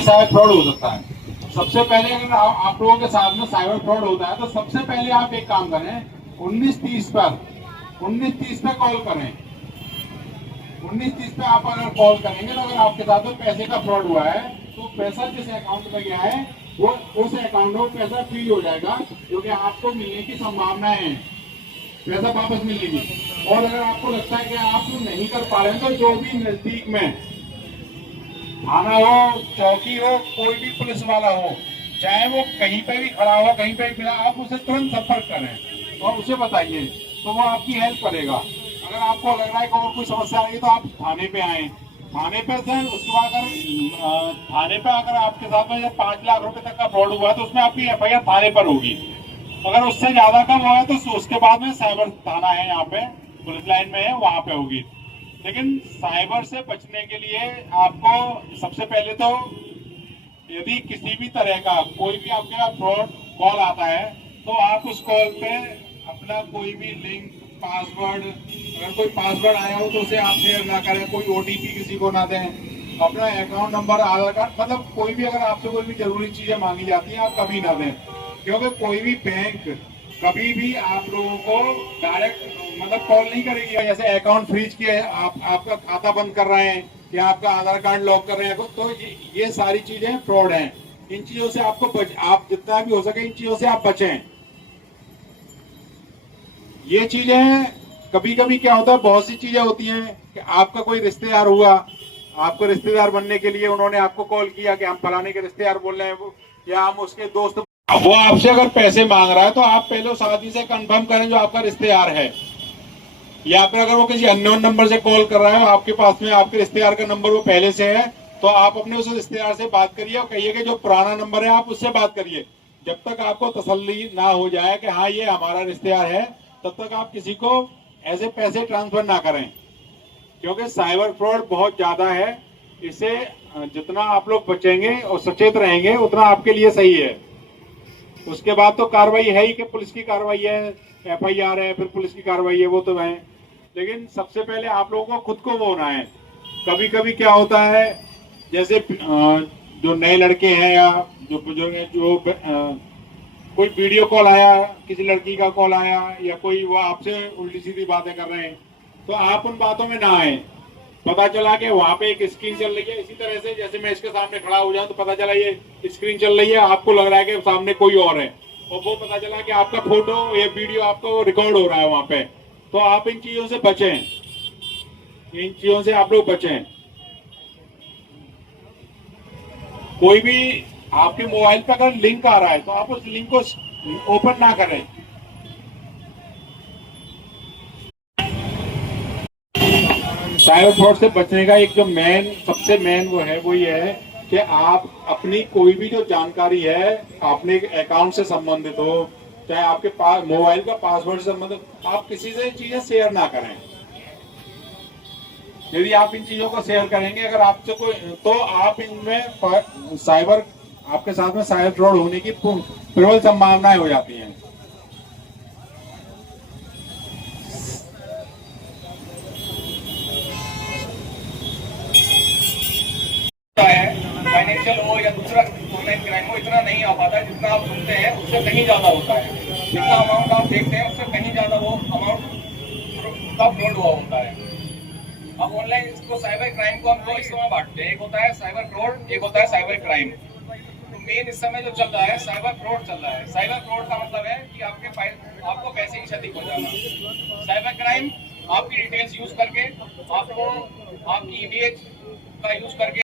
Cyber fraud हो सकता है। सबसे पहले अगर आप लोगों के साथ में साइबर फ्रॉड होता है तो सबसे पहले आप एक काम करें, 1930 पर कॉल करें। 1930 पे आप अगर कॉल करेंगे तो अगर आपके साथ में पैसे का फ्रॉड हुआ है तो पैसा जिस अकाउंट में गया है वो उस अकाउंट में पैसा फ्री हो जाएगा, क्योंकि आपको मिलने की संभावनाएं हैं, पैसा वापस मिलने की। और अगर आपको लगता है कि आप नहीं कर पा रहे हैं तो जो भी नजदीक में थाना हो, चौकी हो, कोई भी पुलिस वाला हो, चाहे वो कहीं पे भी खड़ा हो, कहीं पे भी मिला, आप उसे तुरंत संपर्क करें और उसे बताइए, तो वो आपकी हेल्प करेगा। अगर आपको लग रहा है कि और कोई समस्या आ रही है तो आप थाने पे आए, थाने पे से उसके बाद अगर थाने पे अगर आपके साथ में 5 लाख रुपए तक का फ्रॉड हुआ है तो उसमें आपकी FIR थाने पर होगी। अगर उससे ज्यादा का हुआ है तो उसके बाद में साइबर थाना है, यहाँ पे पुलिस लाइन में है, वहां पे होगी। लेकिन साइबर से बचने के लिए आपको सबसे पहले तो यदि किसी भी तरह का कोई भी आपके पास फ्रॉड कॉल आता है तो आप उस कॉल पे अपना कोई भी लिंक, पासवर्ड, अगर कोई पासवर्ड आया हो तो उसे आप शेयर ना करें, कोई OTP किसी को ना दें, अपना अकाउंट नंबर, आधार कार्ड, मतलब कोई भी अगर आपसे कोई भी जरूरी चीजें मांगी जाती हैं आप कभी ना दें। क्योंकि कोई भी बैंक कभी भी आप लोगों को डायरेक्ट मतलब कॉल नहीं करेगी, जैसे अकाउंट फ्रीज किया है, आपका खाता बंद कर रहे हैं या आपका आधार कार्ड लॉक कर रहे हैं, तो ये सारी चीजें फ्रॉड हैं। इन चीजों से आपको आप जितना भी हो सके इन चीजों से आप बचें। ये चीजें कभी कभी क्या होता है, बहुत सी चीजें होती हैं कि आपका कोई रिश्तेदार हुआ, आपको रिश्तेदार बनने के लिए उन्होंने आपको कॉल किया कि हम फलाने के रिश्तेदार बोल रहे हैं, वो या हम उसके दोस्त, वो आपसे अगर पैसे मांग रहा है तो आप पहले उस आदमी से कंफर्म करें जो आपका रिश्तेदार है, या फिर अगर वो किसी अननोन नंबर से कॉल कर रहा है, आपके पास में आपके रिश्तेदार का नंबर वो पहले से है, तो आप अपने उस रिश्तेदार से बात करिए और कहिए कि जो पुराना नंबर है आप उससे बात करिए। जब तक आपको तसल्ली ना हो जाए कि हाँ ये हमारा रिश्तेदार है, तब तक आप किसी को ऐसे पैसे ट्रांसफर ना करें, क्योंकि साइबर फ्रॉड बहुत ज्यादा है। इसे जितना आप लोग बचेंगे और सचेत रहेंगे उतना आपके लिए सही है। उसके बाद तो कार्रवाई है ही कि पुलिस की कार्रवाई है, FIR है, फिर पुलिस की कार्रवाई है, वो तो है। लेकिन सबसे पहले आप लोगों को खुद को वो होना है। कभी कभी क्या होता है, जैसे जो नए लड़के हैं या जो कोई वीडियो कॉल आया, किसी लड़की का कॉल आया या कोई वो आपसे उल्टी सीधी बातें कर रहे हैं, तो आप उन बातों में ना आए। पता चला कि वहां पे एक स्क्रीन चल रही है, इसी तरह से जैसे मैं इसके सामने खड़ा हो जाऊं तो पता चला ये स्क्रीन चल रही है, आपको लग रहा है कि सामने कोई और है, और वो पता चला कि आपका फोटो या वीडियो आपको रिकॉर्ड हो रहा है वहां पे। तो आप इन चीजों से बचें, इन चीजों से आप लोग बचें। कोई भी आपके मोबाइल पर अगर लिंक आ रहा है तो आप उस लिंक को ओपन ना करें। साइबर फ्रॉड से बचने का एक जो सबसे मेन वो है, वो ये है कि आप अपनी कोई भी जो जानकारी है अपने अकाउंट से संबंधित हो, चाहे आपके पास मोबाइल का पासवर्ड से संबंधित, आप किसी से चीजें शेयर ना करें। यदि आप इन चीजों को शेयर करेंगे, अगर आपसे कोई, तो आप इनमें साइबर आपके साथ में साइबर फ्रॉड होने की प्रबल संभावनाएं हो जाती हैं। फाइनेंशियल हो या दूसरा ऑनलाइन क्राइम हो, इतना नहीं आ पाता है जितना आप सुनते हैं, उससे कहीं ज्यादा होता है। जितना अमाउंट आप देखते हैं उससे कहीं ज्यादा वो अमाउंट का फ्रॉड हुआ होता है। अब ऑनलाइन इसको साइबर क्राइम को हम दो हिस्सों में बांटते हैं, एक होता है साइबर फ्रॉड, एक होता है साइबर क्राइम। तो मेन इस समय जो चल रहा है साइबर फ्रॉड चल रहा है। साइबर फ्रॉड का मतलब है कि आपको पैसे की क्षति पहुंचाना। साइबर क्राइम आपकी डिटेल्स यूज करके आपको आपकी इमेज का यूज करके